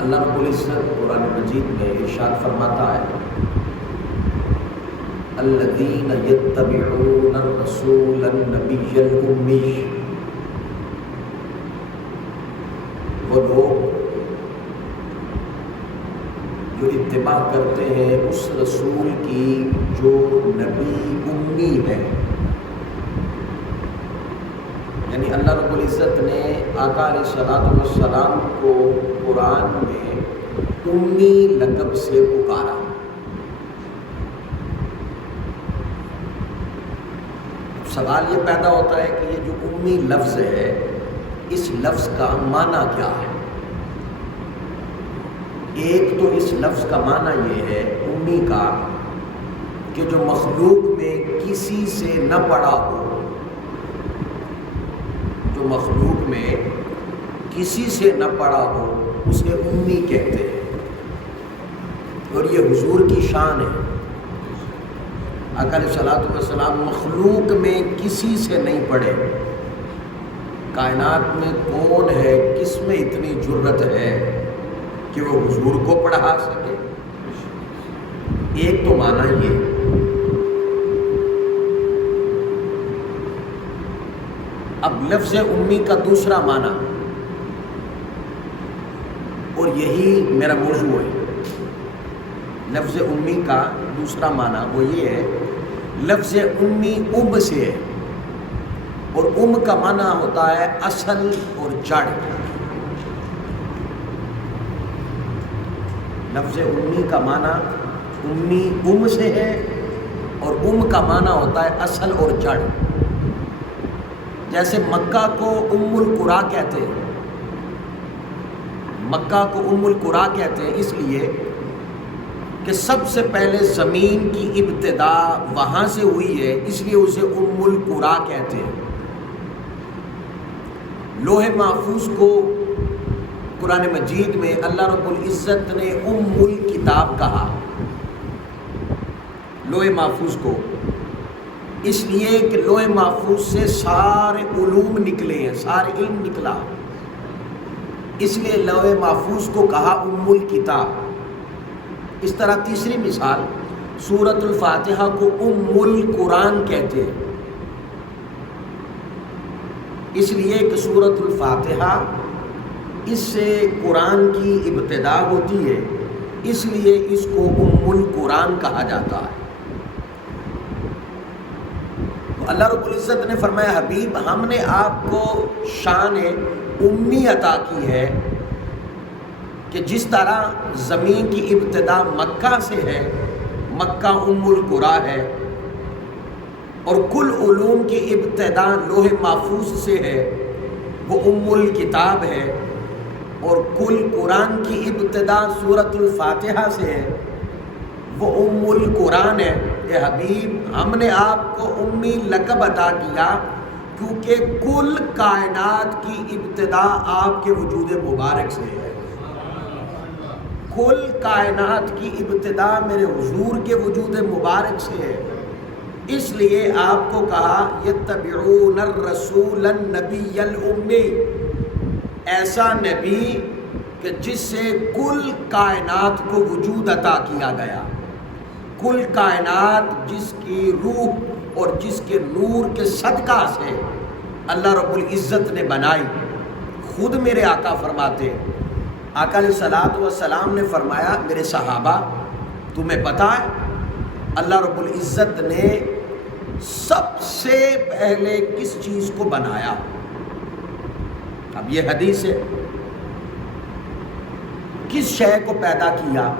اللہ رب العزت قرآن مجید میں ارشاد فرماتا ہے الذین یتبعون الرسول النبی الامی، وہ لوگ جو اتباع کرتے ہیں اس رسول کی جو نبی امی ہے، یعنی اللہ رب العزت نے آقا علیہ الصلوۃ والسلام کو قرآن میں امی لقب سے پکارا۔ سوال یہ پیدا ہوتا ہے کہ یہ جو امی لفظ ہے، اس لفظ کا معنی کیا ہے؟ ایک تو اس لفظ کا معنی یہ ہے امی کا کہ جو مخلوق میں کسی سے نہ پڑھا ہو، جو مخلوق میں کسی سے نہ پڑھا ہو اسے امی کہتے ہیں، اور یہ حضور کی شان ہے۔ آقا علیہ الصلوۃ والسلام مخلوق میں کسی سے نہیں پڑھے۔ کائنات میں کون ہے، کس میں اتنی جرت ہے کہ وہ حضور کو پڑھا سکے؟ ایک تو معنی یہ۔ اب لفظ امی کا دوسرا معنی، اور یہی میرا موضوع ہے، لفظ امی کا دوسرا معنی وہ یہ ہے، لفظ امی ام سے ہے، اور ام کا معنی ہوتا ہے اصل اور جڑ۔ لفظ امی کا معنی امی ام سے ہے، اور ام کا معنی ہوتا ہے اصل اور جڑ۔ جیسے مکہ کو ام القریٰ کہتے ہیں، مکہ کو ام القریٰ کہتے ہیں اس لیے کہ سب سے پہلے زمین کی ابتدا وہاں سے ہوئی ہے، اس لیے اسے ام القریٰ کہتے ہیں۔ لوح محفوظ کو قرآن مجید میں اللہ رب العزت نے ام الکتاب کہا، لوح محفوظ کو، اس لیے کہ لوح محفوظ سے سارے علوم نکلے ہیں، سارے علم نکلا، اس لیے لوح محفوظ کو کہا ام الکتاب۔ اس طرح تیسری مثال، سورۃ الفاتحہ کو ام القرآن کہتے ہیں، اس لیے کہ سورۃ الفاتحہ اس سے قرآن کی ابتدا ہوتی ہے، اس لیے اس کو ام القرآن کہا جاتا ہے۔ اللہ رب العزت نے فرمایا حبیب ہم نے آپ کو شان امی عطا کی ہے کہ جس طرح زمین کی ابتدا مکہ سے ہے، مکہ ام القریٰ ہے، اور کل علوم کی ابتدا لوح محفوظ سے ہے، وہ ام الکتاب ہے، اور کل قرآن کی ابتدا سورۃ الفاتحہ سے ہے، وہ ام القرآن ہے۔ اے حبیب ہم نے آپ کو امی لقب عطا کیا کیونکہ کل کائنات کی ابتدا آپ کے وجود مبارک سے ہے، کل کائنات کی ابتدا میرے حضور کے وجود مبارک سے ہے، اس لیے آپ کو کہا یتبعون الرسول النبی الامی، ایسا نبی کہ جس سے کل کائنات کو وجود عطا کیا گیا، کل کائنات جس کی روح اور جس کے نور کے صدقہ سے اللہ رب العزت نے بنائی۔ خود میرے آقا فرماتے، آقا علیہ الصلوۃ والسلام نے فرمایا میرے صحابہ تمہیں پتہ ہے اللہ رب العزت نے سب سے پہلے کس چیز کو بنایا؟ اب یہ حدیث ہے، کس شے کو پیدا کیا؟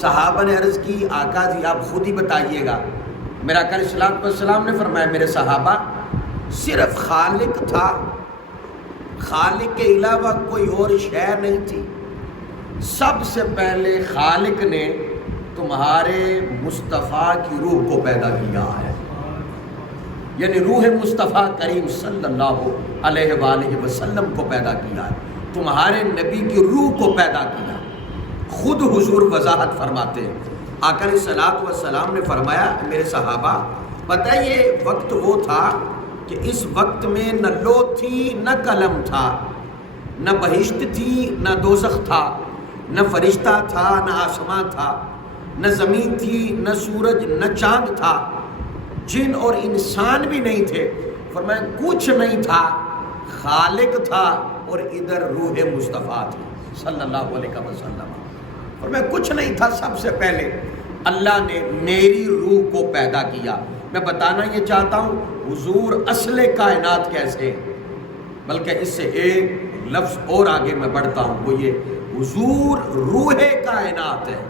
صحابہ نے عرض کی آقا جی آپ خود ہی بتائیے گا۔ میرا آقا علیہ الصلوۃ والسلام نے فرمایا میرے صحابہ صرف خالق تھا، خالق کے علاوہ کوئی اور شے نہیں تھی، سب سے پہلے خالق نے تمہارے مصطفیٰ کی روح کو پیدا کیا ہے، یعنی روح مصطفیٰ کریم صلی اللہ علیہ وآلہ وسلم کو پیدا کیا ہے، تمہارے نبی کی روح کو پیدا کیا۔ خود حضور وضاحت فرماتے ہیں، آقا علیہ الصلوۃ والسلام نے فرمایا میرے صحابہ پتہ یہ وقت وہ تھا کہ اس وقت میں نہ لوح تھی نہ قلم تھا، نہ بہشت تھی نہ دوزخ تھا، نہ فرشتہ تھا، نہ آسمان تھا، نہ زمین تھی، نہ سورج، نہ چاند تھا، جن اور انسان بھی نہیں تھے۔ فرمایا کچھ نہیں تھا، خالق تھا، اور ادھر روح مصطفیٰ تھی صلی اللہ علیہ وسلم۔ فرمایا کچھ نہیں تھا، سب سے پہلے اللہ نے میری روح کو پیدا کیا۔ میں بتانا یہ چاہتا ہوں حضور اصل کائنات کیسے، بلکہ اس سے ایک لفظ اور آگے میں بڑھتا ہوں، وہ یہ حضور روح کائنات ہے،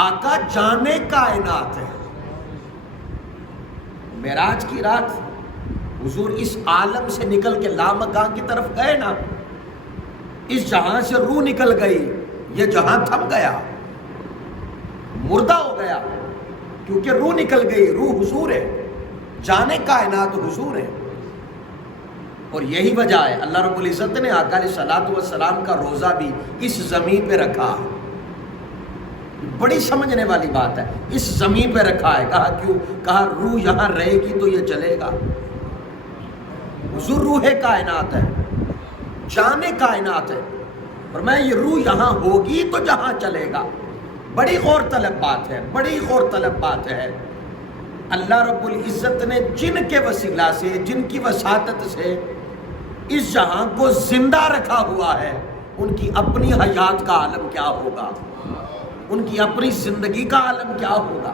آقا جانے کائنات ہے۔ معراج کی رات حضور اس عالم سے نکل کے لامکان کی طرف گئے نا، اس جہاں سے روح نکل گئی، یہ جہاں تھم گیا، مردہ ہو گیا، کیونکہ روح نکل گئی۔ روح حضور ہے، جانے کائنات حضور ہے، اور یہی وجہ ہے اللہ رب العزت نے آقا علیہ الصلوۃ والسلام کا روزہ بھی اس زمین پہ رکھا ہے۔ بڑی سمجھنے والی بات ہے، اس زمین پہ رکھا ہے۔ کہا کیوں؟ کہا روح یہاں رہے گی تو یہ چلے گا۔ حضور روح کائنات ہے، جانے کائنات ہے، اور میں یہ روح یہاں ہوگی تو جہاں چلے گا۔ بڑی غور طلب بات ہے، بڑی غور طلب بات ہے۔ اللہ رب العزت نے جن کے وسیلہ سے، جن کی وساطت سے اس جہاں کو زندہ رکھا ہوا ہے، ان کی اپنی حیات کا عالم کیا ہوگا، ان کی اپنی زندگی کا عالم کیا ہوگا۔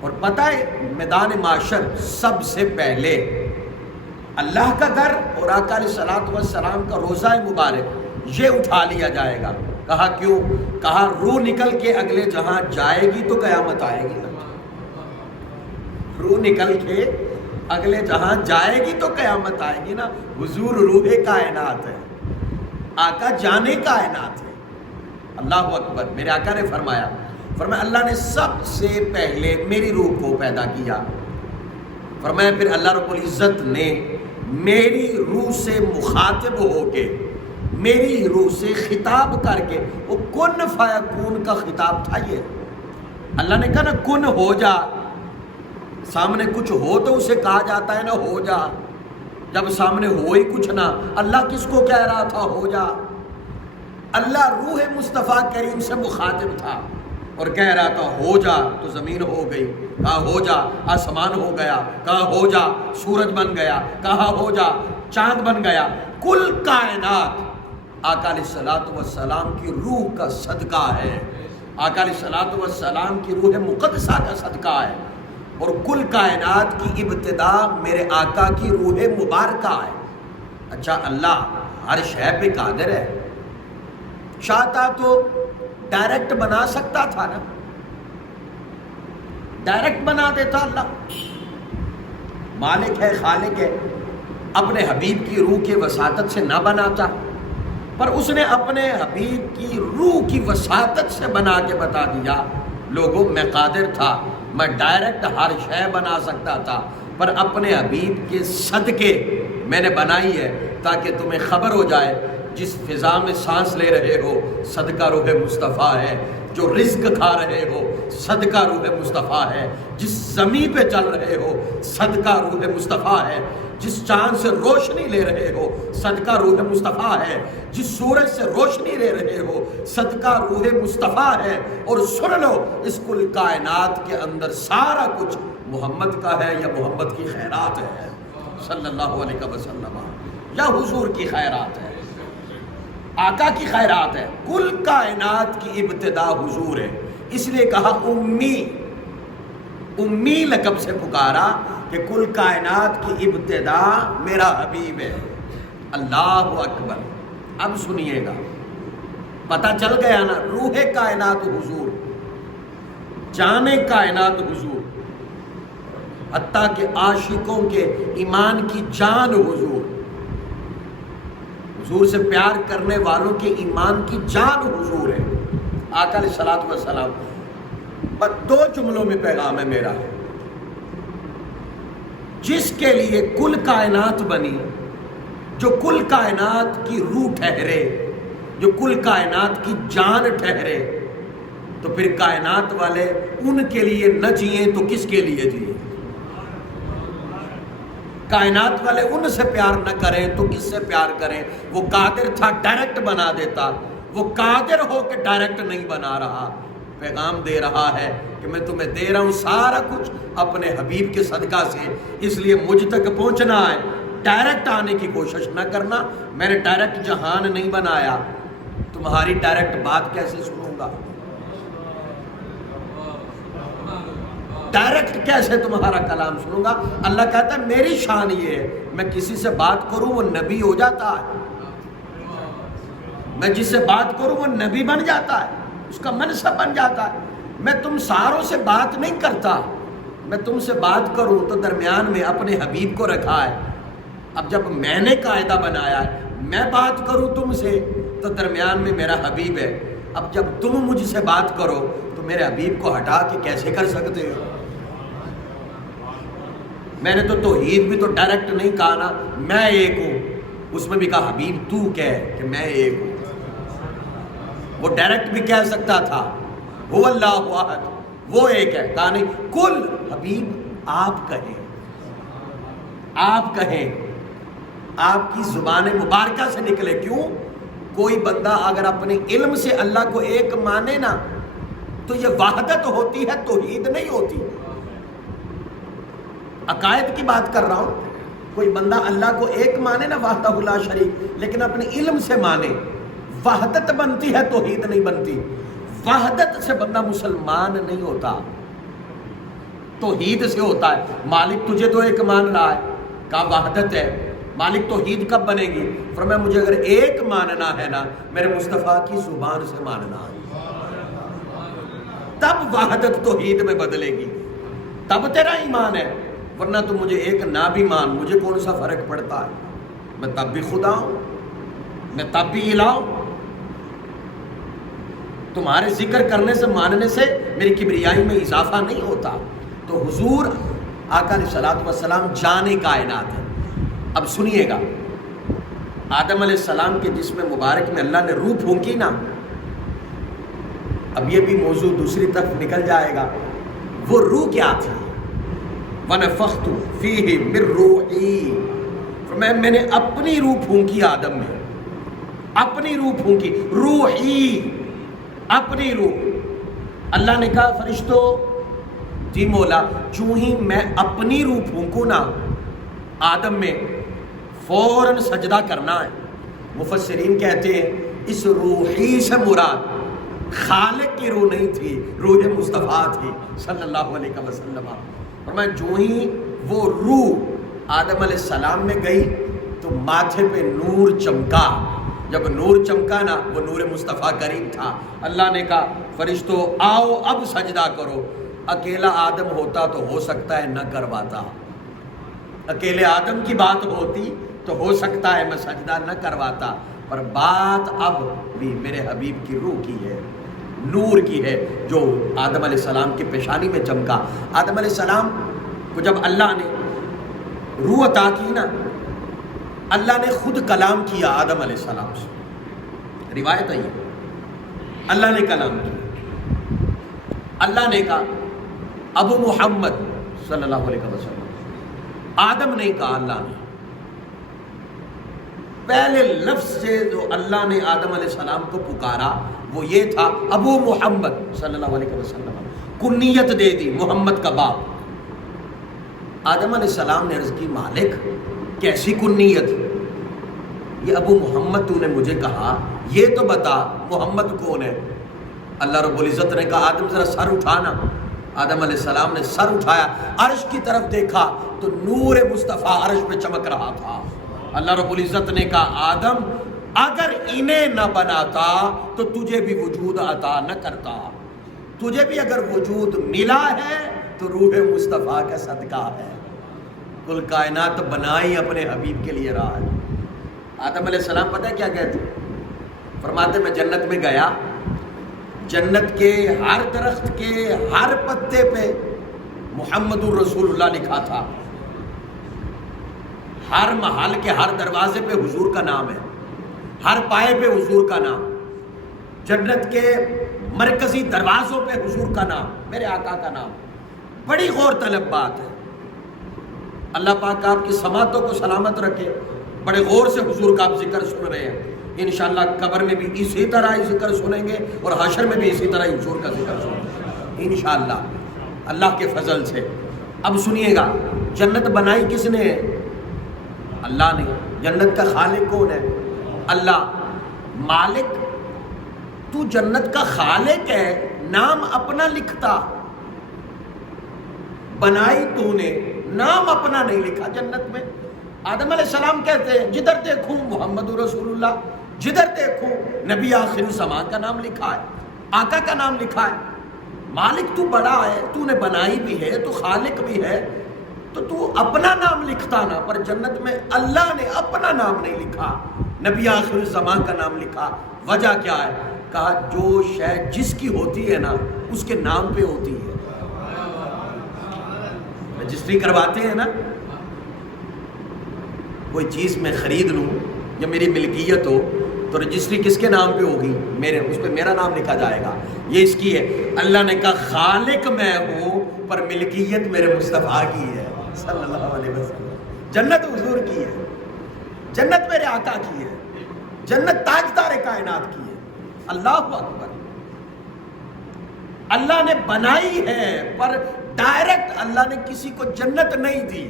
اور پتہ ہے میدان معاشر سب سے پہلے اللہ کا گھر اور آقا علیہ الصلوۃ والسلام کا روضہ مبارک یہ اٹھا لیا جائے گا۔ کہا کیوں؟ کہا روح نکل کے اگلے جہاں جائے گی تو قیامت آئے گی، روح نکل کے اگلے جہاں جائے گی تو قیامت آئے گی نا۔ حضور روح کائنات ہے، آقا جانے کائنات ہے۔ اللہ اکبر۔ میرے آقا نے فرمایا اللہ نے سب سے پہلے میری روح کو پیدا کیا۔ فرمایا پھر اللہ رب العزت نے میری روح سے مخاطب ہو کے، میری روح سے خطاب کر کے، وہ کن فیکون کا خطاب تھا یہ۔ اللہ نے کہا نا کن ہو جا، سامنے کچھ ہو تو اسے کہا جاتا ہے نا ہو جا، جب سامنے ہو ہی کچھ نہ، اللہ کس کو کہہ رہا تھا ہو جا؟ اللہ روح مصطفیٰ کریم سے مخاطب تھا اور کہہ رہا تھا ہو جا، تو زمین ہو گئی، کہا ہو جا آسمان ہو گیا، کہا ہو جا سورج بن گیا، کہا ہو جا چاند بن گیا۔ کل کائنات آقا علیہ الصلوۃ والسلام کی روح کا صدقہ ہے، آقا علیہ الصلوۃ والسلام کی روح مقدسہ کا صدقہ ہے، اور کل کائنات کی ابتدا میرے آقا کی روح مبارکہ ہے۔ اچھا اللہ ہر شے پہ قادر ہے، چاہتا تو ڈائریکٹ بنا سکتا تھا نا، ڈائریکٹ بنا دیتا اللہ۔ مالک ہے، خالق ہے، اپنے حبیب کی روح کے وساطت سے نہ بناتا، پر اس نے اپنے حبیب کی روح کی وساطت سے بنا کے بتا دیا لوگوں میں قادر تھا، میں ڈائریکٹ ہر شے بنا سکتا تھا، پر اپنے حبیب کے صدقے میں نے بنائی ہے تاکہ تمہیں خبر ہو جائے جس فضا میں سانس لے رہے ہو صدقہ روح مصطفیٰ ہے، جو رزق کھا رہے ہو صدقہ روح مصطفیٰ ہے، جس زمین پہ چل رہے ہو صدقہ روح مصطفیٰ ہے، جس چاند سے روشنی لے رہے ہو صدقہ روح مصطفیٰ ہے، جس سورج سے روشنی لے رہے ہو صدقہ روح مصطفیٰ ہے۔ اور سن لو اس کل کائنات کے اندر سارا کچھ محمد کا ہے یا محمد کی خیرات ہے صلی اللہ علیہ وسلم، یا حضور کی خیرات ہے، آقا کی خیرات ہے۔ کل کائنات کی ابتدا حضور ہے، اس لیے کہا امی، امی لقب سے پکارا کہ کل کائنات کی ابتدا میرا حبیب ہے۔ اللہ اکبر۔ اب سنیے گا، پتہ چل گیا نا، روح کائنات حضور، جانے کائنات حضور، حتیٰ کہ عاشقوں کے ایمان کی جان حضور، حضور سے پیار کرنے والوں کے ایمان کی جان حضور ہے آقا علیہ الصلوۃ والسلام۔ بس دو جملوں میں پیغام ہے میرا، جس کے لیے کل کائنات بنی، جو کل کائنات کی روح ٹھہرے، جو کل کائنات کی جان ٹھہرے، تو پھر کائنات والے ان کے لیے نہ جئیں تو کس کے لیے جئیں؟ کائنات والے ان سے پیار نہ کریں تو کس سے پیار کریں؟ وہ قادر تھا ڈائریکٹ بنا دیتا، وہ قادر ہو کہ ڈائریکٹ نہیں بنا رہا، پیغام دے رہا ہے کہ میں تمہیں دے رہا ہوں سارا کچھ اپنے حبیب کے صدقہ سے، اس لیے مجھ تک پہنچنا ہے، ڈائریکٹ آنے کی کوشش نہ کرنا۔ میں نے ڈائریکٹ جہان نہیں بنایا، تمہاری ڈائریکٹ بات کیسے سنوں گا، ڈائریکٹ کیسے تمہارا کلام سنوں گا۔ اللہ کہتا ہے میری شان یہ ہے، میں کسی سے بات کروں وہ نبی ہو جاتا ہے، میں جس سے بات کروں وہ نبی بن جاتا ہے، اس کا منصب بن جاتا ہے۔ میں تم ساروں سے بات نہیں کرتا، میں تم سے بات کروں تو درمیان میں اپنے حبیب کو رکھا ہے۔ اب جب میں نے قاعدہ بنایا ہے میں بات کروں تم سے تو درمیان میں میرا حبیب ہے، اب جب تم مجھ سے بات کرو تو میرے حبیب کو ہٹا کے کیسے کر سکتے ہو؟ میں نے تو توحید بھی تو ڈائریکٹ نہیں کہا نا، میں ایک ہوں، اس میں بھی کہا حبیب تو کہہ کہ میں ایک ہوں۔ وہ ڈائریکٹ بھی کہہ سکتا تھا هو اللہ احد، وہ ایک ہے، کہا نہیں کل حبیب آپ کہیں، آپ کہیں، آپ کی زبان مبارکہ سے نکلے۔ کیوں؟ کوئی بندہ اگر اپنے علم سے اللہ کو ایک مانے نا تو یہ وحدت ہوتی ہے، توحید نہیں ہوتی۔ عقائد کی بات کر رہا ہوں، کوئی بندہ اللہ کو ایک مانے نا وحدہ لا شریک، لیکن اپنے علم سے مانے، وحدت بنتی ہے، توحید نہیں بنتی۔ وحدت سے بندہ مسلمان نہیں ہوتا، توحید سے ہوتا ہے۔ مالک تجھے تو ایک مان رہا ہے، کہا وحدت ہے، مالک توحید کب بنے گی؟ فرمایا مجھے اگر ایک ماننا ہے نا میرے مصطفیٰ کی زبان سے ماننا ہے، تب وحدت توحید میں بدلے گی، تب تیرا ایمان ہے۔ ورنہ تو مجھے ایک نہ بھی مان، مجھے کون سا فرق پڑتا ہے، میں تب بھی خدا ہوں، میں تب بھی الہ ہوں۔ تمہارے ذکر کرنے سے ماننے سے میری کبریائی میں اضافہ نہیں ہوتا۔ تو حضور آقا علیہ الصلوۃ والسلام جان کائنات ہے۔ اب سنیے گا، آدم علیہ السلام کے جسم مبارک میں اللہ نے روح پھونکی نا، اب یہ بھی موضوع دوسری طرف نکل جائے گا، وہ روح کیا تھی؟ وَنَفَخْتُ فِيهِ مِن رُوحِي، میں نے اپنی روح پھونکی آدم میں، اپنی روح پھونکی، روحی، اپنی روح۔ اللہ نے کہا فرشتوں جی مولا چوں ہی میں اپنی روح پھونکوں نا آدم میں فوراً سجدہ کرنا ہے۔ مفسرین کہتے ہیں اس روحی سے مراد خالق کی روح نہیں تھی، روح مصطفیٰ تھی صلی اللہ علیہ وسلم۔ اور میں جو ہی وہ روح آدم علیہ السلام میں گئی تو ماتھے پہ نور چمکا، جب نور چمکا نا وہ نور مصطفیٰ کریم تھا۔ اللہ نے کہا فرشتوں آؤ اب سجدہ کرو۔ اکیلا آدم ہوتا تو ہو سکتا ہے نہ کرواتا، اکیلے آدم کی بات ہوتی تو ہو سکتا ہے میں سجدہ نہ کرواتا، پر بات اب بھی میرے حبیب کی روح کی ہے، نور کی ہے، جو آدم علیہ السلام کی پیشانی میں چمکا۔ آدم علیہ السلام کو جب اللہ نے روح عطا کی نا، اللہ نے خود کلام کیا آدم علیہ السلام سے، روایت ہے یہ، اللہ نے کلام کیا، اللہ نے کہا ابو محمد صلی اللہ علیہ وسلم، آدم نہیں کہا اللہ نے، پہلے لفظ سے جو اللہ نے آدم علیہ السلام کو پکارا وہ یہ تھا ابو محمد صلی اللہ علیہ وسلم، کنیت دے دی محمد کا باپ۔ آدم علیہ السلام نے عرض کی مالک کیسی کنیت، یہ ابو محمد تو نے مجھے کہا، یہ تو بتا محمد کون ہے؟ اللہ رب العزت نے کہا آدم ذرا سر اٹھانا۔ آدم علیہ السلام نے سر اٹھایا، عرش کی طرف دیکھا تو نور مصطفیٰ عرش پہ چمک رہا تھا۔ اللہ رب العزت نے کہا آدم اگر انہیں نہ بناتا تو تجھے بھی وجود عطا نہ کرتا، تجھے بھی اگر وجود ملا ہے تو روح مصطفیٰ کا صدقہ ہے، کل کائنات بنائی اپنے حبیب کے لیے رہا ہے۔ آدم علیہ السلام پتہ ہے کیا کہتے؟ فرماتے میں جنت میں گیا، جنت کے ہر درخت کے ہر پتے پہ محمد الرسول اللہ لکھا تھا، ہر محل کے ہر دروازے پہ حضور کا نام ہے، ہر پائے پہ حضور کا نام، جنت کے مرکزی دروازوں پہ حضور کا نام، میرے آقا کا نام۔ بڑی غور طلب بات ہے، اللہ پاک آپ کی سماعتوں کو سلامت رکھے، بڑے غور سے حضور کا آپ ذکر سن رہے ہیں۔ انشاءاللہ قبر میں بھی اسی طرح ہی ذکر سنیں گے اور حشر میں بھی اسی طرح ہی حضور کا ذکر سنیں گے انشاءاللہ اللہ کے فضل سے۔ اب سنیے گا، جنت بنائی کس نے ہے؟ اللہ نے۔ جنت کا خالق کون ہے؟ اللہ۔ مالک، تو جنت کا خالق ہے، نام اپنا لکھتا، بنائی تو نے، نام اپنا نہیں لکھا جنت میں۔ آدم علیہ السلام کہتے ہیں جدھر دیکھوں محمد رسول اللہ، جدھر دیکھوں نبی آخر الزمان کا نام لکھا ہے، آقا کا نام لکھا ہے۔ مالک تو بڑا ہے، تو نے بنائی بھی ہے، تو خالق بھی ہے، تو اپنا نام لکھتا نا، پر جنت میں اللہ نے اپنا نام نہیں لکھا، نبی آخر الزمان کا نام لکھا۔ وجہ کیا ہے؟ کہا جو شے جس کی ہوتی ہے نا اس کے نام پہ ہوتی ہے۔ رجسٹری کرواتے ہیں نا، کوئی چیز میں خرید لوں یا میری ملکیت ہو تو رجسٹری کس کے نام پہ ہوگی؟ میرے، اس پہ میرا نام لکھا جائے گا، یہ اس کی ہے۔ اللہ نے کہا خالق میں ہوں پر ملکیت میرے مصطفیٰ کی ہے صلی اللہ علیہ وسلم۔ جنت حضور کی ہے، جنت میرے آقا کی ہے، جنت تاجدار کائنات کی ہے۔ اللہ اکبر۔ اللہ نے بنائی ہے پر ڈائریکٹ اللہ نے کسی کو جنت نہیں دی،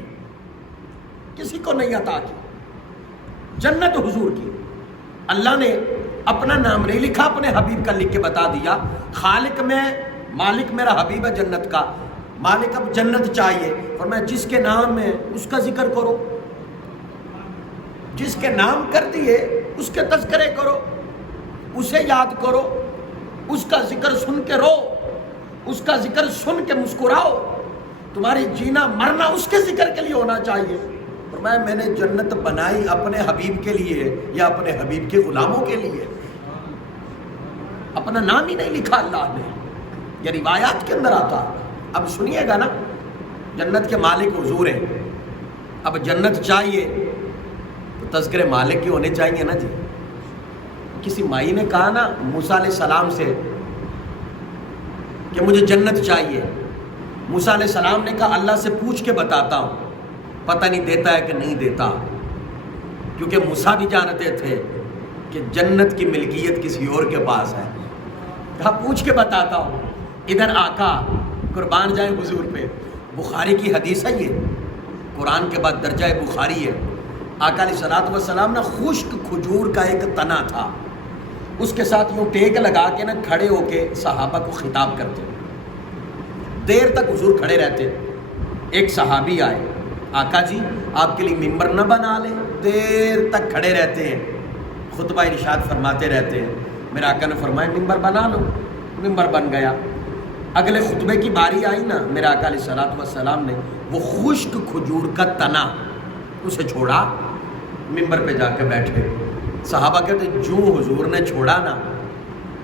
کسی کو نہیں عطا کی، جنت حضور کی۔ اللہ نے اپنا نام نہیں لکھا، اپنے حبیب کا لکھ کے بتا دیا۔ خالق میں، مالک میرا حبیب ہے جنت کا، مالک اب جنت چاہیے، اور میں جس کے نام ہے اس کا ذکر کرو، جس کے نام کر دیے اس کے تذکرے کرو، اسے یاد کرو، اس کا ذکر سن کے رو، اس کا ذکر سن کے مسکراؤ، تمہاری جینا مرنا اس کے ذکر کے لیے ہونا چاہیے۔ میں نے جنت بنائی اپنے حبیب کے لیے یا اپنے حبیب کے غلاموں کے لیے، اپنا نام ہی نہیں لکھا اللہ نے، یہ روایات کے اندر آتا۔ اب سنیے گا نا، جنت کے مالک حضور ہیں، اب جنت چاہیے تو تذکرے مالک کے ہونے چاہیے نا جی۔ کسی مائی نے کہا نا موسیٰ علیہ السلام سے کہ مجھے جنت چاہیے، موسیٰ علیہ السلام نے کہا اللہ سے پوچھ کے بتاتا ہوں، پتہ نہیں دیتا ہے کہ نہیں دیتا، کیونکہ موسیٰ بھی جانتے تھے کہ جنت کی ملکیت کسی اور کے پاس ہے۔ کہا پوچھ کے بتاتا ہوں۔ ادھر آقا قربان جائیں حضور پہ، بخاری کی حدیث ہے یہ، قرآن کے بعد درجہ بخاری ہے۔ آقا علیہ السلام نا خشک کھجور کا ایک تنا تھا، اس کے ساتھ یوں ٹیک لگا کے نا کھڑے ہو کے صحابہ کو خطاب کرتے، دیر تک حضور کھڑے رہتے۔ ایک صحابی آئے، آقا جی آپ کے لیے ممبر نہ بنا لیں، دیر تک کھڑے رہتے ہیں، خطبہ ارشاد فرماتے رہتے ہیں۔ میرے آقا نے فرمایا ممبر بنا لو، ممبر بن گیا۔ اگلے خطبے کی باری آئی نا، میرے آقا علیہ السلام نے وہ خشک کھجور کا تنا اسے چھوڑا، ممبر پہ جا کے بیٹھے۔ صحابہ کہتے جو حضور نے چھوڑا نا،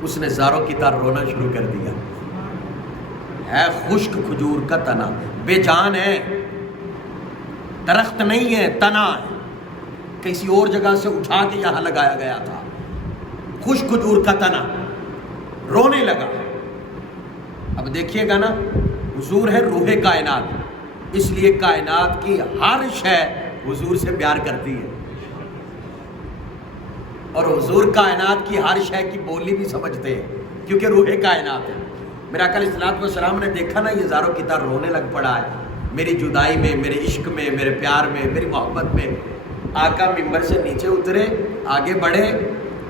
اس نے زاروں کی طرح رونا شروع کر دیا۔ ہے خشک کھجور کا تنا، بے جان ہے، درخت نہیں ہے، تنا ہے، کسی اور جگہ سے اٹھا کے یہاں لگایا گیا تھا، خشک کھجور کا تنا، رونے لگا۔ اب دیکھیے گا نا، حضور ہے روح کائنات، اس لیے کائنات کی ہر شے حضور سے پیار کرتی ہے، اور حضور کائنات کی ہر شے کی بولی بھی سمجھتے ہیں کیونکہ روح کائنات ہے۔ میرا آقا علیہ السلام نے دیکھا نا یہ زاروں کی طرح رونے لگ پڑا ہے، میری جدائی میں، میرے عشق میں، میرے پیار میں، میری محبت میں۔ آقا ممبر سے نیچے اترے، آگے بڑھے،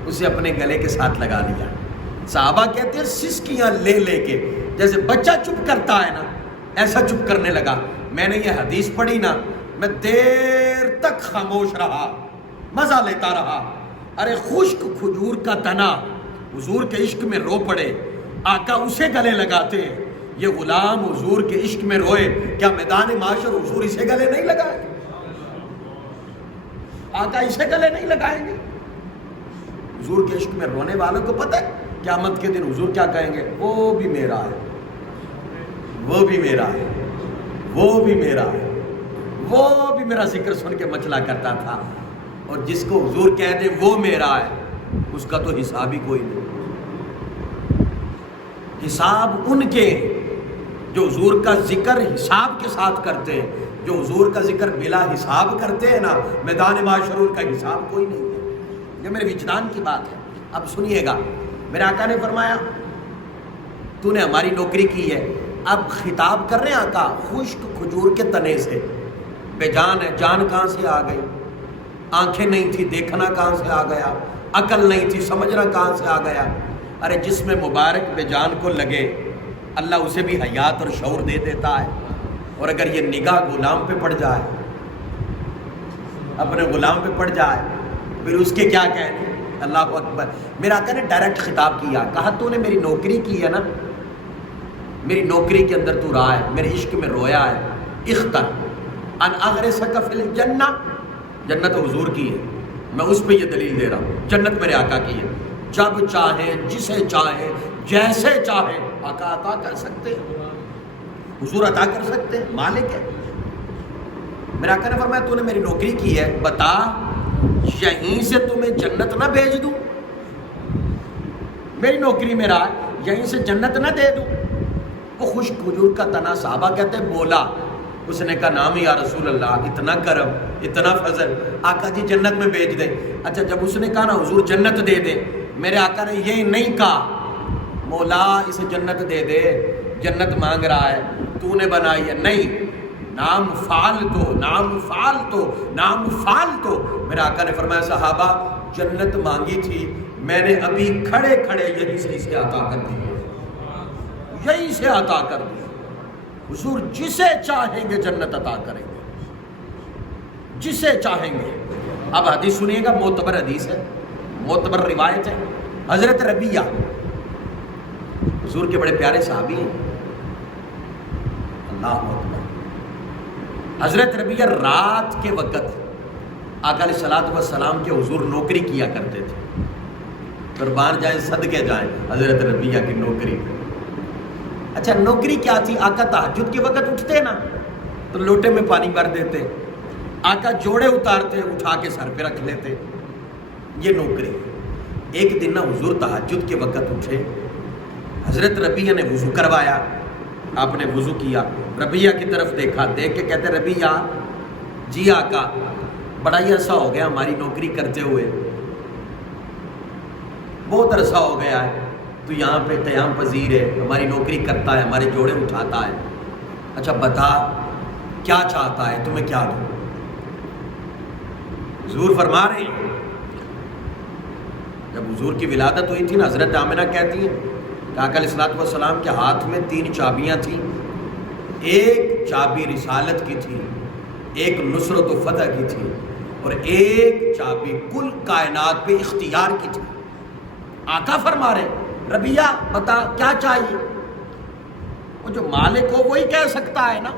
اسے اپنے گلے کے ساتھ لگا لیا۔ صحابہ کہتے ہیں سسکیاں لے لے کے، جیسے بچہ چپ کرتا ہے نا ایسا چپ کرنے لگا۔ میں نے یہ حدیث پڑھی نا، میں دیر تک خاموش رہا، مزہ لیتا رہا۔ ارے خشک کھجور کا تنا حضور کے عشق میں رو پڑے، آقا اسے گلے لگاتے ہیں، یہ غلام حضور کے عشق میں روئے، کیا میدان معاشر حضور اسے گلے نہیں لگائیں گے؟ آقا اسے گلے نہیں لگائیں گے؟ حضور کے عشق میں رونے والوں کو پتہ ہے قیامت کے دن حضور کیا کہیں گے؟ وہ بھی میرا ہے، وہ بھی میرا ہے، وہ بھی میرا ہے، وہ بھی میرا ذکر سن کے مچلا کرتا تھا۔ اور جس کو حضور کہہ دے وہ میرا ہے، اس کا تو حساب ہی کوئی نہیں۔ حساب ان کے جو حضور کا ذکر حساب کے ساتھ کرتے ہیں، جو حضور کا ذکر بلا حساب کرتے ہیں نا، میدان معاشر ان کا حساب کوئی نہیں ہے۔ یہ میرے وجدان کی بات ہے. اب سنیے گا, میرے آقا نے فرمایا تو نے ہماری نوکری کی ہے. اب خطاب کر رہے ہیں آقا خشک کھجور کے تنے سے, بے جان ہے, جان کہاں سے آ گئی, آنکھیں نہیں تھی دیکھنا کہاں سے آ گیا, عقل نہیں تھی سمجھنا کہاں سے آ گیا. ارے جس میں مبارک بے جان کو لگے اللہ اسے بھی حیات اور شعور دے دیتا ہے. اور اگر یہ نگاہ غلام پہ پڑ جائے, اپنے غلام پہ پڑ جائے, پھر اس کے کیا کہنے. اللہ اکبر. میرا آقا نے ڈائریکٹ خطاب کیا, کہا تو نے میری نوکری کی ہے نا, میری نوکری کے اندر تو رہا ہے, میرے عشق میں رویا ہے. اختر ان اغرسک فی الجنہ, جنت حضور کی ہے, میں اس پہ یہ دلیل دے رہا ہوں. جنت میرے آقا کی ہے, جب چاہے جسے چاہے جیسے چاہے آقا عطا کر سکتے, حضور عطا کر سکتے, مالک ہے. میرا آقا نے فرمایا تو نے میری نوکری کی ہے, بتا یہیں سے تمہیں جنت نہ بھیج دوں, میری نوکری میں رہا, یہیں سے جنت نہ دے دوں. وہ خشک کھجور کا تنا, صحابہ کہتے ہیں بولا, اس نے کہا نام یا رسول اللہ, اتنا کرم اتنا فضل, آقا جی جنت میں بھیج دے. اچھا جب اس نے کہا نا حضور جنت دے دے, میرے آقا نے یہ نہیں کہا مولا اسے جنت دے دے, جنت مانگ رہا ہے, تو نے بنائی ہے. نہیں, نام فعال تو, نام فعال تو, نام فعال تو. میرے آقا نے فرمایا صحابہ جنت مانگی تھی, میں نے ابھی کھڑے کھڑے یہیں سے اسے عطا کر دی, یہیں سے عطا کر دی. حضور جسے چاہیں گے جنت عطا کریں گے, جسے چاہیں گے. اب حدیث سنیے گا, معتبر حدیث ہے, معتبر روایت ہے. حضرت ربیہ حضور کے بڑے پیارے صحابی ہیں, اللہ اکبر. حضرت ربیہ رات کے وقت آقا علیہ الصلوۃ والسلام کے حضور نوکری کیا کرتے تھے. قربان جائیں صدقے جائیں حضرت ربیہ کی نوکری. اچھا نوکری کیا تھی, آقا تہجد کے وقت اٹھتے نا تو لوٹے میں پانی بھر دیتے, آقا جوڑے اتارتے اٹھا کے سر پہ رکھ لیتے, یہ نوکری. ایک دن نا حضور تہجد کے وقت اٹھے, حضرت ربیہ نے وضو کروایا, آپ نے وضو کیا, ربیہ کی طرف دیکھا, دیکھ کے کہتے ربیہ جی آقا بڑا ہی عرصہ ہو گیا ہماری نوکری کرتے ہوئے, بہت عرصہ ہو گیا ہے, تو یہاں پہ قیام پذیر ہے, ہماری نوکری کرتا ہے, ہمارے جوڑے اٹھاتا ہے. اچھا بتا کیا چاہتا ہے, تمہیں کیا دوں. حضور فرما رہے ہیں, جب حضور کی ولادت ہوئی تھی نا, حضرت آمنہ کہتی ہیں کہ آقا علیہ الصلوۃ والسلام کے ہاتھ میں 3 چابیاں تھیں. ایک چابی رسالت کی تھی, ایک نصرت و فتح کی تھی, اور ایک چابی کل کائنات پہ اختیار کی تھی. آقا فرما رہے ربیہ بتا کیا چاہیے. وہ جو مالک ہو وہی کہہ سکتا ہے نا,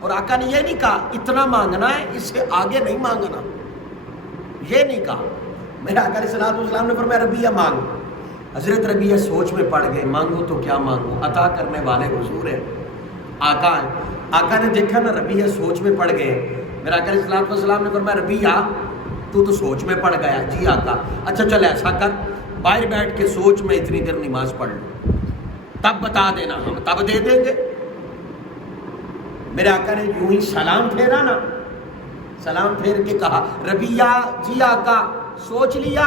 اور آقا نے یہ نہیں کہا اتنا مانگنا ہے, اس سے آگے نہیں مانگنا, یہ نہیں کہا. میرے آقا علیہ الصلوۃ والسلام نے فرمایا ربیہ مانگ. حضرت ربیہ سوچ میں پڑ گئے, مانگو تو کیا مانگو, عطا کرنے والے حضور ہیں, آقا ہیں. آقا نے دیکھا نا ربیہ سوچ میں پڑ گئے, میرے آقا علیہ الصلوۃ والسلام نے فرمایا ربیہ تو سوچ میں پڑ گیا. جی آقا. اچھا چل ایسا کر, باہر بیٹھ کے سوچ میں اتنی دیر نماز پڑھ لو, تب بتا دینا, ہم تب دے دیں گے. میرے آقا نے یوں ہی سلام پھیرا نا, سلام پھیر کے کہا ربیہ جی آقا سوچ لیا.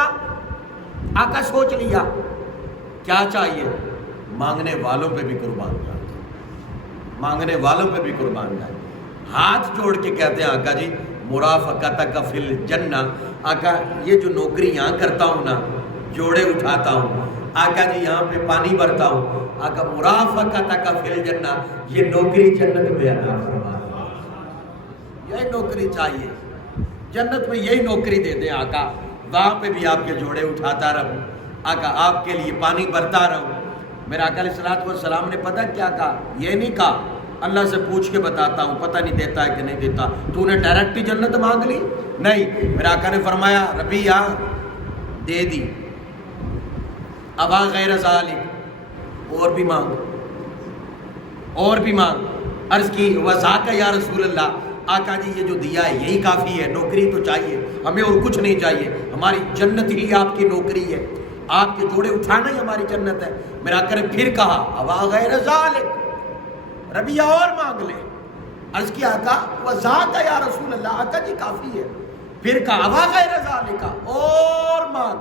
آقا سوچ لیا, کیا چاہیے. مانگنے والوں پہ بھی قربان جائے, مانگنے والوں پہ بھی قربان جائے. ہاتھ جوڑ کے کہتے ہیں آقا جی مرافقتک فی الجنہ, آقا یہ جو نوکری یہاں کرتا ہوں نا, جوڑے اٹھاتا ہوں, آقا جی یہاں پہ پانی بھرتا ہوں, آقا مرافقتک فی الجنہ, یہ نوکری جنت میں عطا فرما, یہی نوکری چاہیے, جنت میں یہی نوکری دے دیں آقا, وہاں پہ بھی آپ کے جوڑے اٹھاتا رہوں, آقا آپ کے لیے پانی بھرتا رہوں. میرا آقا علیہ الصلوۃ والسلام نے پتہ کیا کہا, یہ نہیں کہا اللہ سے پوچھ کے بتاتا ہوں, پتہ نہیں دیتا ہے کہ نہیں دیتا, تو نے ڈائریکٹ ہی جنت مانگ لی. نہیں, میرا آقا نے فرمایا ربیہ دے دی, ابا غیر ذالک اور بھی مانگ, اور بھی مانگ. عرض کی وذاک یا رسول اللہ, آقا جی یہ جو دیا ہے یہی کافی ہے, نوکری تو چاہیے ہمیں اور کچھ نہیں چاہیے, ہماری جنت ہی آپ کی نوکری ہے, آپ کے جوڑے اٹھانا ہی ہماری جنت ہے. میرا آقا نے پھر کہا ابا غیر ذالک, ربیہ اور مانگ لے. عرض کی آقا وذاک یا رسول اللہ, آقا جی کافی ہے, پھر کہا وا غیر ذالک، اور مان،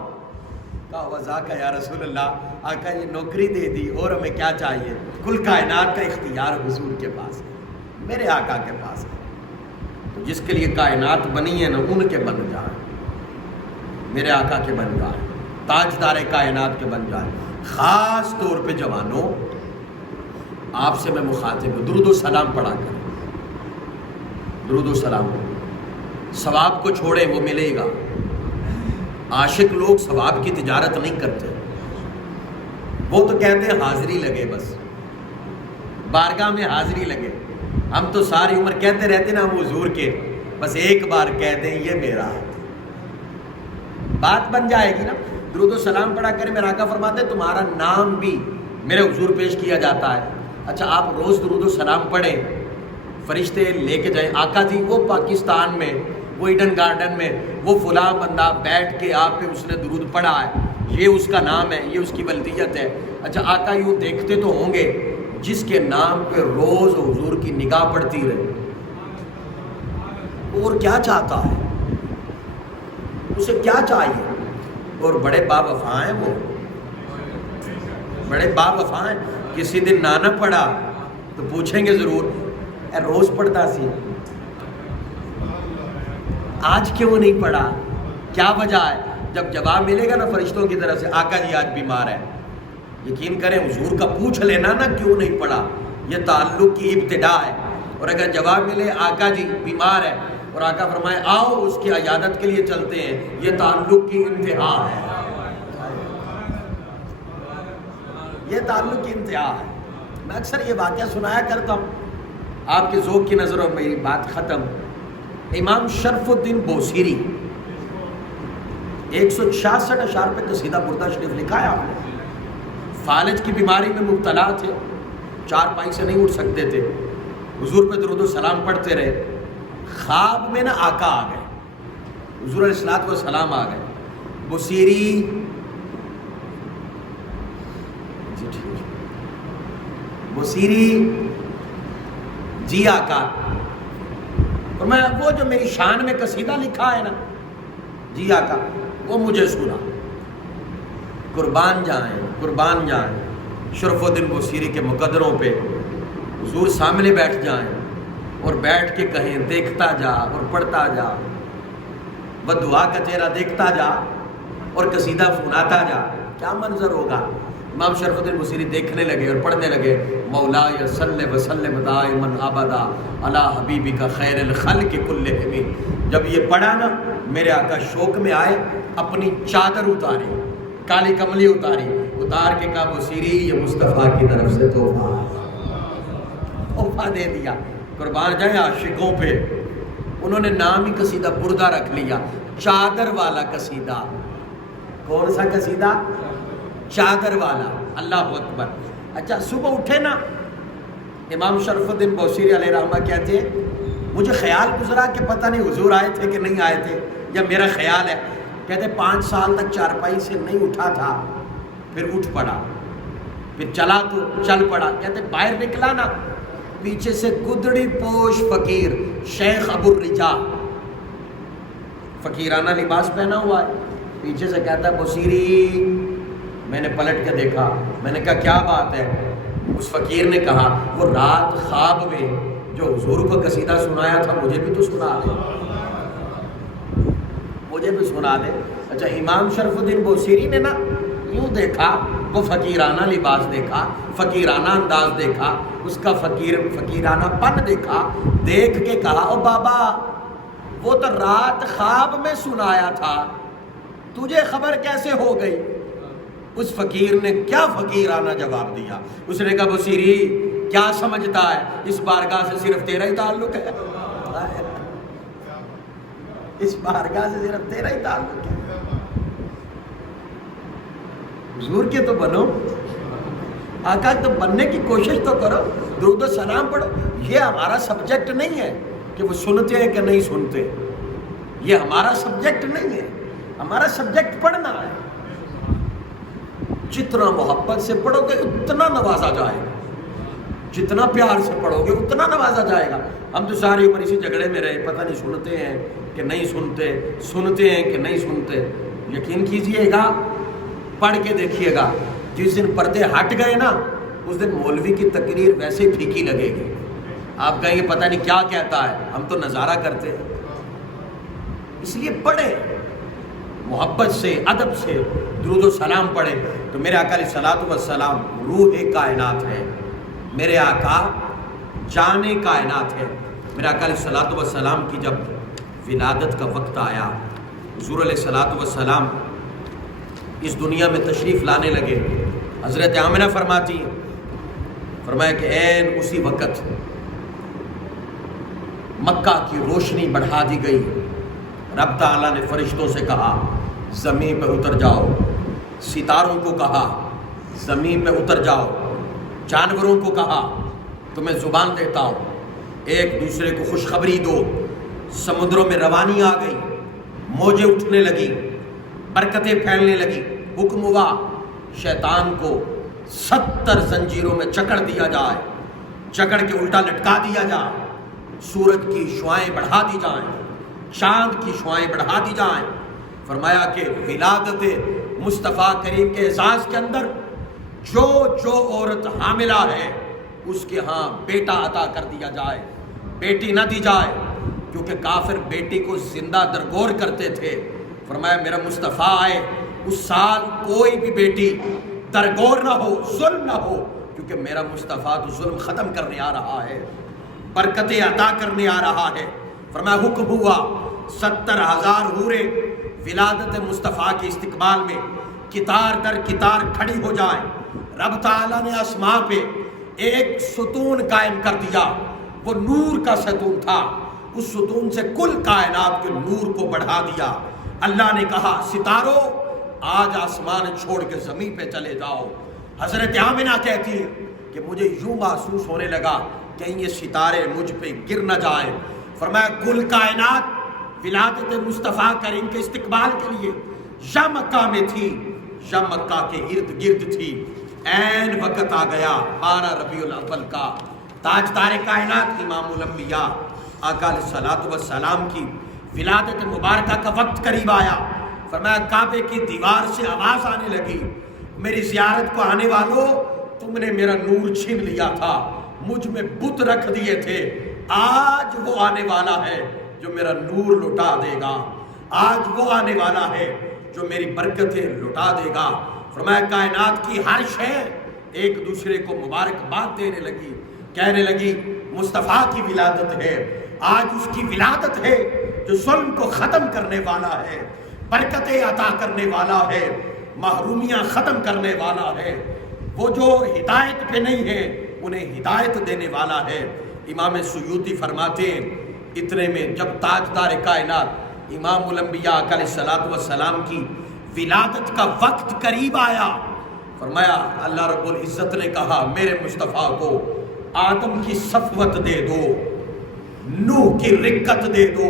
کہا وذاک یا رسول اللہ، آقا یہ نوکری دے دی اور ہمیں کیا چاہیے؟ کل کائنات کا اختیار حضور کے پاس ہے، میرے آقا کے پاس ہے، تو جس کے لیے کائنات بنی ہے نا ان کے بن جائیں، میرے آقا کے بن جائیں، تاجدار کائنات کے بن جائیں۔ خاص طور پہ جوانوں، آپ سے میں مخاطب ہوں، درود و سلام پڑھا کریں، درود و سلام، ثواب کو چھوڑیں وہ ملے گا۔ عاشق لوگ ثواب کی تجارت نہیں کرتے، وہ تو کہتے ہیں حاضری لگے، بس بارگاہ میں حاضری لگے۔ ہم تو ساری عمر کہتے رہتے نا ہم حضور کے، بس ایک بار کہہ دیں یہ میرا ہے، بات بن جائے گی نا۔ درود و سلام پڑھا کریں، میرا آقا فرماتے ہیں تمہارا نام بھی میرے حضور پیش کیا جاتا ہے۔ اچھا آپ روز درود و سلام پڑھیں، فرشتے لے کے جائیں، آقا جی وہ پاکستان میں، وہ ایڈن گارڈن میں وہ فلاں بندہ بیٹھ کے آپ پہ اس نے درود پڑھا ہے، یہ اس کا نام ہے، یہ اس کی ولدیت ہے۔ اچھا آقا یوں دیکھتے تو ہوں گے جس کے نام پہ روز حضور کی نگاہ پڑتی رہے، اور کیا چاہتا ہے، اسے کیا چاہیے؟ اور بڑے با وفا ہیں، وہ بڑے با وفا ہیں، کسی دن نہ پڑھا تو پوچھیں گے ضرور، اے روز پڑھتا سی، آج کیوں نہیں پڑھا؟ کیا وجہ ہے؟ جب جواب ملے گا نا فرشتوں کی طرف سے، آقا جی آج بیمار ہے، یقین کریں حضور کا پوچھ لینا نا کیوں نہیں پڑھا، یہ تعلق کی ابتدا ہے۔ اور اگر جواب ملے آقا جی بیمار ہے اور آقا فرمائے آؤ اس کی عیادت کے لیے چلتے ہیں، یہ تعلق کی انتہا ہے، یہ تعلق کی انتہا ہے۔ میں اکثر یہ واقعہ سنایا کرتا ہوں، آپ کے ذوق کی نظروں میں میری بات ختم۔ امام شرف الدین بوصیری 166 اشعار پہ قصیدہ بردہ شریف لکھا ہے آپ نے، فالج کی بیماری میں مبتلا تھے، چار پائی سے نہیں اٹھ سکتے تھے، حضور پہ درود و سلام پڑھتے رہے، خواب میں نا آقا آ گئے، حضور علیہ الصلوۃ والسلام آ گئے، بوصیری جی ٹھیک، بوصیری جی آقا، اور میں وہ جو میری شان میں قصیدہ لکھا ہے نا، جی آقا وہ مجھے سنا، قربان جائیں قربان جائیں، شرف الدین بوصیری کے مقدروں پہ حضور سامنے بیٹھ جائیں اور بیٹھ کے کہیں دیکھتا جا اور پڑھتا جا، وہ دعا کا چہرہ دیکھتا جا اور قصیدہ سناتا جا، کیا منظر ہوگا؟ امام شرف الدین بوصیری دیکھنے لگے اور پڑھنے لگے، مولایا صلی وسلم دائما ابدا علی حبیبک خیر الخلق کلہم۔ جب یہ پڑھا نا میرے آقا شوق میں آئے، اپنی چادر اتاری، کالی کملی اتاری، اتار کے کہا بوصیری یہ مصطفیٰ کی طرف سے تحفہ دے دیا۔ قربان جائیں عاشقوں پہ، انہوں نے نام ہی قصیدہ بردہ رکھ لیا، چادر والا قصیدہ۔ کون سا قصیدہ؟ چادر والا، اللہ اکبر۔ اچھا صبح اٹھے نا، امام شرف الدین بوصیری علیہ رحمہ کہتے ہیں مجھے خیال گزرا کہ پتہ نہیں حضور آئے تھے کہ نہیں آئے تھے، یا میرا خیال ہے، کہتے 5 سال تک چارپائی سے نہیں اٹھا تھا، پھر اٹھ پڑا، پھر چلا تو چل پڑا، کہتے باہر نکلا نا، پیچھے سے گدڑی پوش فقیر شیخ ابو الرجا، فقیرانہ لباس پہنا ہوا ہے، پیچھے سے کہتا ہے بوصیری، میں نے پلٹ کے دیکھا، میں نے کہا کیا بات ہے؟ اس فقیر نے کہا وہ رات خواب میں جو حضور کو قصیدہ سنایا تھا مجھے بھی تو سنا دے، مجھے بھی سنا دے۔ اچھا امام شرف الدین بوصیری نے نا یوں دیکھا، وہ فقیرانہ لباس دیکھا، فقیرانہ انداز دیکھا، اس کا فقیرانہ پن دیکھا، دیکھ کے کہا او بابا وہ تو رات خواب میں سنایا تھا، تجھے خبر کیسے ہو گئی؟ اس فقیر نے کیا فقیرانہ جواب دیا، اس نے کہا بوصیری کیا سمجھتا ہے اس بارگاہ سے صرف تیرا ہی تعلق ہے، اس بارگاہ سے صرف تیرا ہی تعلق ہے، حضور کے تو بنو، آقا تو بننے کی کوشش تو کرو، درود و سلام پڑھو۔ یہ ہمارا سبجیکٹ نہیں ہے کہ وہ سنتے ہیں کہ نہیں سنتے، یہ ہمارا سبجیکٹ نہیں ہے، ہمارا سبجیکٹ پڑھنا ہے، جتنا محبت سے پڑھو گے اتنا نوازا جائے گا، جتنا پیار سے پڑھو گے اتنا نوازا جائے گا. ہم تو ساری عمر اسی جھگڑے میں رہے، پتہ نہیں سنتے ہیں کہ نہیں سنتے، سنتے ہیں کہ نہیں سنتے. یقین کیجئے گا، پڑھ کے دیکھیے گا، جس دن پردے ہٹ گئے نا اس دن مولوی کی تقریر ویسے ہی پھیکی لگے گی. آپ کہیں گے پتہ نہیں کیا کہتا ہے، ہم تو نظارہ کرتے ہیں. اس لیے پڑھے، محبت سے، ادب سے درود و سلام پڑھے. تو میرے آقا علیہ الصلوۃ والسلام روح کائنات ہے، میرے آقا جان کائنات ہے. میرے آقا علیہ الصلوۃ والسلام کی جب ولادت کا وقت آیا، حضور علیہ الصلوۃ والسلام اس دنیا میں تشریف لانے لگے. حضرت آمنہ فرماتی ہیں، فرمایا کہ عین اسی وقت مکہ کی روشنی بڑھا دی گئی. رب تعالیٰ نے فرشتوں سے کہا زمین پہ اتر جاؤ، ستاروں کو کہا زمین پہ اتر جاؤ، جانوروں کو کہا تمہیں زبان دیتا ہوں، ایک دوسرے کو خوشخبری دو. سمندروں میں روانی آ گئی، موجیں اٹھنے لگی، برکتیں پھیلنے لگی. حکم ہوا شیطان کو 70 زنجیروں میں جکڑ دیا جائے، جکڑ کے الٹا لٹکا دیا جائے. سورج کی شعاعیں بڑھا دی جائیں، چاند کی شعاعیں بڑھا دی جائیں. فرمایا کہ ولادت مصطفیٰ کریم کے اعزاز کے اندر جو عورت حاملہ ہے اس کے ہاں بیٹا عطا کر دیا جائے، بیٹی نہ دی جائے، کیونکہ کافر بیٹی کو زندہ درگور کرتے تھے. فرمایا میرا مصطفیٰ آئے اس سال کوئی بھی بیٹی درگور نہ ہو، ظلم نہ ہو، کیونکہ میرا مصطفیٰ تو ظلم ختم کرنے آ رہا ہے، برکتیں عطا کرنے آ رہا ہے. فرمایا حکم ہوا 70,000 حوریں ولادت مصطفیٰ کے استقبال میں کتار در کتار کھڑی ہو جائیں. رب تعالیٰ نے آسمان پہ ایک ستون قائم کر دیا، وہ نور کا ستون تھا. اس ستون سے کل کائنات کے نور کو بڑھا دیا. اللہ نے کہا ستاروں آج آسمان چھوڑ کے زمین پہ چلے جاؤ. حضرت آمنہ کہتی ہے کہ مجھے یوں محسوس ہونے لگا کہیں یہ ستارے مجھ پہ گر نہ جائیں. فرمایا کل کائنات ولادت مصطفیٰ کریم کے استقبال کے لیے یا مکہ میں تھی یا مکہ کے ارد گرد تھی. عین وقت آ گیا 12 ربیع الاول کا، تاجدار کائنات امام الانبیاء آقا علیہ الصلوۃ والسلام کی ولادت مبارکہ کا وقت قریب آیا. فرمایا کعبے کی دیوار سے آواز آنے لگی، میری زیارت کو آنے والوں تم نے میرا نور چھین لیا تھا، مجھ میں بت رکھ دیے تھے، آج وہ آنے والا ہے جو میرا نور لٹا دے گا، آج وہ آنے والا ہے جو میری برکتیں لٹا دے گا. فرمایا کائنات کی ہر شے ایک دوسرے کو مبارکباد دینے لگی، کہنے لگی مصطفیٰ کی ولادت ہے، آج اس کی ولادت ہے جو ظلم کو ختم کرنے والا ہے، برکتیں عطا کرنے والا ہے، محرومیاں ختم کرنے والا ہے، وہ جو ہدایت پہ نہیں ہے انہیں ہدایت دینے والا ہے. امام سیوطی فرماتے ہیں اتنے میں جب تاجدار کائنات امام الانبیاء علیہ الصلوۃ والسلام کی ولادت کا وقت قریب آیا، فرمایا اللہ رب العزت نے کہا میرے مصطفیٰ کو آدم کی صفوت دے دو، نوح کی رکت دے دو،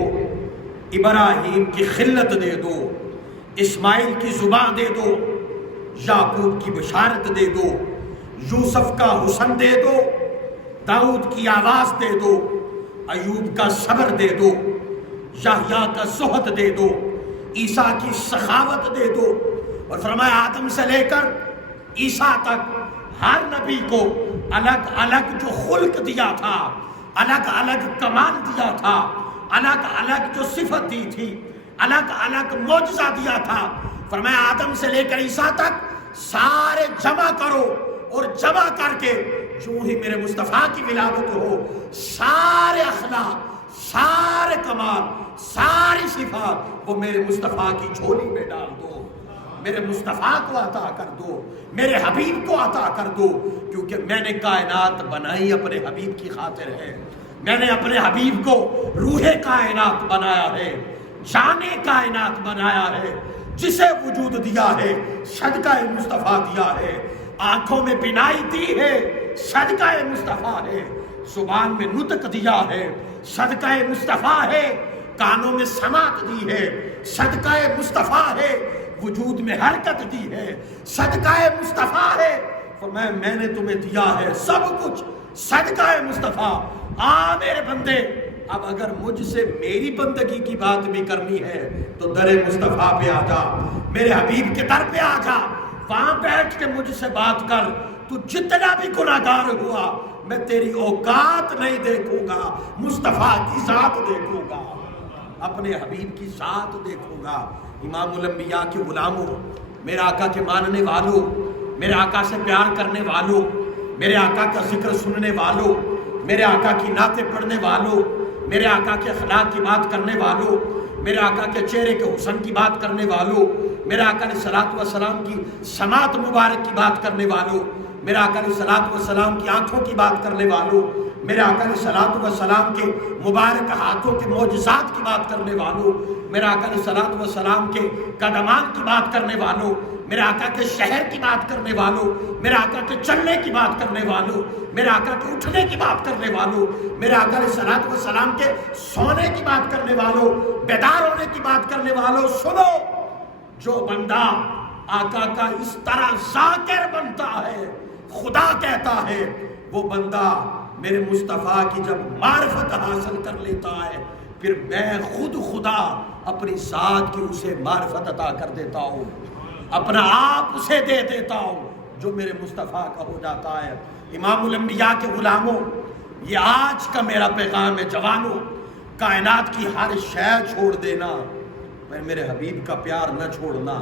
ابراہیم کی خلت دے دو، اسماعیل کی زبان دے دو، یعقوب کی بشارت دے دو، یوسف کا حسن دے دو، داؤد کی آواز دے دو، ایوب کا صبر دے دو، یحییٰ کا زہد دے دو، عیسیٰ کی سخاوت دے دو. اور فرمایا آدم سے لے کر عیسیٰ تک ہر نبی کو الگ الگ جو خلق دیا تھا، الگ الگ کمال دیا تھا، الگ الگ جو صفت دی تھی، الگ الگ معجزہ دیا تھا، فرمایا آدم سے لے کر عیسیٰ تک سارے جمع کرو، اور جمع کر کے جو ہی میرے مصطفیٰ کی ولادت ہو سارے اخلاق، سارے کمال، ساری صفات وہ میرے مصطفیٰ کی جھولی میں ڈال دو، میرے مصطفیٰ کو عطا کر دو، میرے حبیب کو عطا کر دو. کیونکہ میں نے کائنات بنائی اپنے حبیب کی خاطر ہے، میں نے اپنے حبیب کو روح کائنات بنایا ہے، جان کائنات بنایا ہے، جسے وجود دیا ہے صدقہ مصطفیٰ دیا ہے، آنکھوں میں بینائی دی ہے صدقہ مصطفیٰ ہے، زبان میں نطق دیا ہے صدقہ مصطفیٰ ہے، کانوں میں سماعت دی ہے صدقہ مصطفیٰ ہے، وجود میں حرکت دی ہے صدقہ مصطفیٰ ہے. فرمایا میں نے تمہیں دیا ہے سب کچھ صدقہ ہے مصطفیٰ، آ میرے بندے، اب اگر مجھ سے میری بندگی کی بات بھی کرنی ہے تو در مصطفیٰ پہ آ جا، میرے حبیب کے در پہ آ جا، وہاں بیٹھ کے مجھ سے بات کر۔ تو جتنا بھی گناہگار ہوا میں تیری اوقات نہیں دیکھوں گا، مصطفیٰ کی ذات دیکھوں گا، اپنے حبیب کی ذات دیکھوں گا۔ امام الانبیاء کے غلاموں، میرے آقا کے ماننے والوں، میرے آقا سے پیار کرنے والوں، میرے آقا کا ذکر سننے والوں، میرے آقا کی نعتیں پڑھنے والوں، میرے آقا کے اخلاق کی بات کرنے والوں، میرے آقا کے چہرے کے حسن کی بات کرنے والوں، میرے آقا علیہ الصلوۃ والسلام کی سماعت مبارک کی بات کرنے والوں، میرے آقا علیہ الصلوۃ والسلام کی آنکھوں کی بات کرنے والوں، میرے آقا علیہ الصلوۃ والسلام کے مبارک ہاتھوں کے معجزات کی بات کرنے والوں، میرے آقا علیہ الصلوۃ والسلام کے قدمان کی بات کرنے والوں، میرے آقا کے شہر کی بات کرنے والوں، میرے آقا کے چلنے کی بات کرنے والوں، میرے آقا کے اٹھنے کی بات کرنے والوں، میرے آقا علیہ الصلوۃ والسلام کے سونے کی بات کرنے والوں، بیدار ہونے کی بات کرنے والوں، سنو، جو بندہ آقا کا اس طرح ذاکر بنتا ہے، خدا کہتا ہے، وہ بندہ میرے مصطفیٰ کی جب معرفت حاصل کر لیتا ہے، پھر میں خود خدا اپنی ذات کی اسے معرفت عطا کر دیتا ہوں، اپنا آپ اسے دے دیتا ہوں جو میرے مصطفیٰ کا ہو جاتا ہے۔ امام الانبیاء کے غلاموں، یہ آج کا میرا پیغام ہے، جوانوں، کائنات کی ہر شے چھوڑ دینا، میرے حبیب کا پیار نہ چھوڑنا،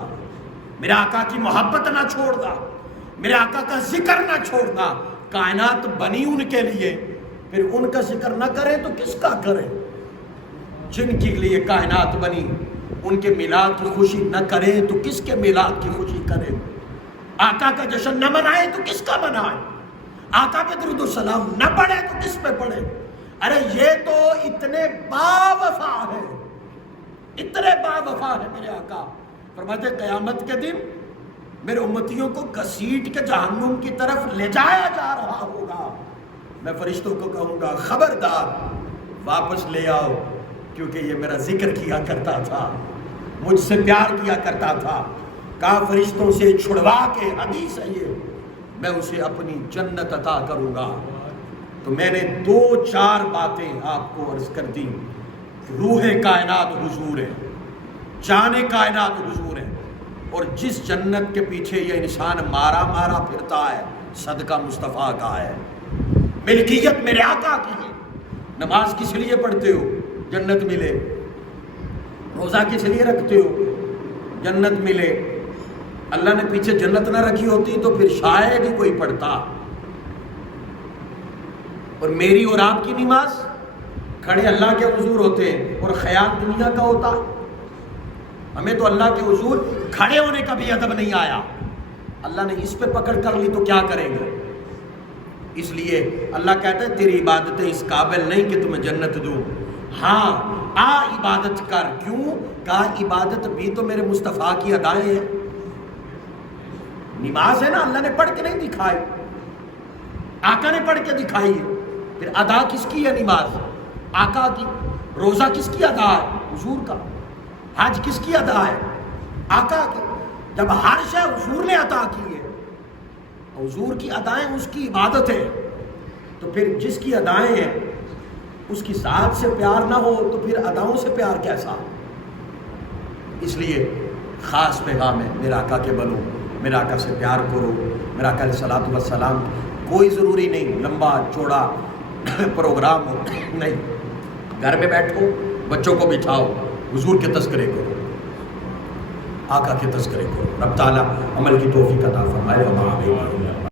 میرے آقا کی محبت نہ چھوڑنا، میرے آقا کا ذکر نہ چھوڑنا۔ کائنات بنی ان کے لیے، پھر ان کا ذکر نہ کریں تو کس کا کریں؟ جن کے لیے کائنات بنی ان کے میلاد کی خوشی نہ کریں تو کس کے میلاد کی خوشی کریں؟ آقا کا جشن نہ منائے تو کس کا منائے؟ آقا پہ درود و سلام نہ پڑھے تو کس پہ پڑھے؟ ارے یہ تو اتنے با وفا ہے، اتنے با وفا ہے میرے آقا، فرماتے قیامت کے دن میرے امتیوں کو گھسیٹ کے جہنم کی طرف لے جایا جا رہا ہوگا، میں فرشتوں کو کہوں گا خبردار واپس لے آؤ، کیونکہ یہ میرا ذکر کیا کرتا تھا، مجھ سے پیار کیا کرتا تھا، کہا فرشتوں سے چھڑوا کے، حدیث ہے یہ، میں اسے اپنی جنت عطا کروں گا۔ تو میں نے 2-4 باتیں آپ کو عرض کر دی۔ روح کائنات حضور ہے، جان کائنات حضور ہے، اور جس جنت کے پیچھے یہ انسان مارا مارا پھرتا ہے صدقہ مصطفیٰ کا ہے، ملکیت میرے آقا کی ہے۔ نماز کس لیے پڑھتے ہو؟ جنت ملے۔ روزہ کس لیے رکھتے ہو؟ جنت ملے۔ اللہ نے پیچھے جنت نہ رکھی ہوتی تو پھر شاید ہی کوئی پڑھتا۔ اور میری اور آپ کی نماز کھڑے اللہ کے حضور ہوتے ہیں اور خیال دنیا کا ہوتا۔ ہمیں تو اللہ کے حضور کھڑے ہونے کا بھی ادب نہیں آیا، اللہ نے اس پہ پکڑ کر لی تو کیا کریں گے؟ اس لیے اللہ کہتا ہے تیری عبادتیں اس قابل نہیں کہ تمہیں جنت دوں، ہاں آ عبادت کر۔ کیوں؟ کہا عبادت بھی تو میرے مصطفیٰ کی ادائیں ہیں۔ نماز ہے نا، اللہ نے پڑھ کے نہیں دکھائی، آقا نے پڑھ کے دکھائی ہے۔ پھر ادا کس کی ہے نماز؟ آقا کی۔ روزہ کس کی ادا ہے؟ حضور کا۔ حج کس کی ادا ہے؟ آقا کی۔ جب ہر شے حضور نے عطا کی ہے، حضور کی ادائیں اس کی عبادت ہے، تو پھر جس کی ادائیں ہیں اس کی ذات سے پیار نہ ہو تو پھر اداؤں سے پیار کیسا؟ اس لیے خاص پیغام ہے، میرے آقا کے بنو، میرے آقا سے پیار کرو۔ میرے آقا علیہ الصلوۃ والسلام، کوئی ضروری نہیں لمبا چوڑا پروگرام ہو، نہیں، گھر میں بیٹھو، بچوں کو بٹھاؤ، حضور کے تذکرے کرو، آقا کے تذکرے کرو۔ رب تعالیٰ عمل کی توفیق عطا فرمائے۔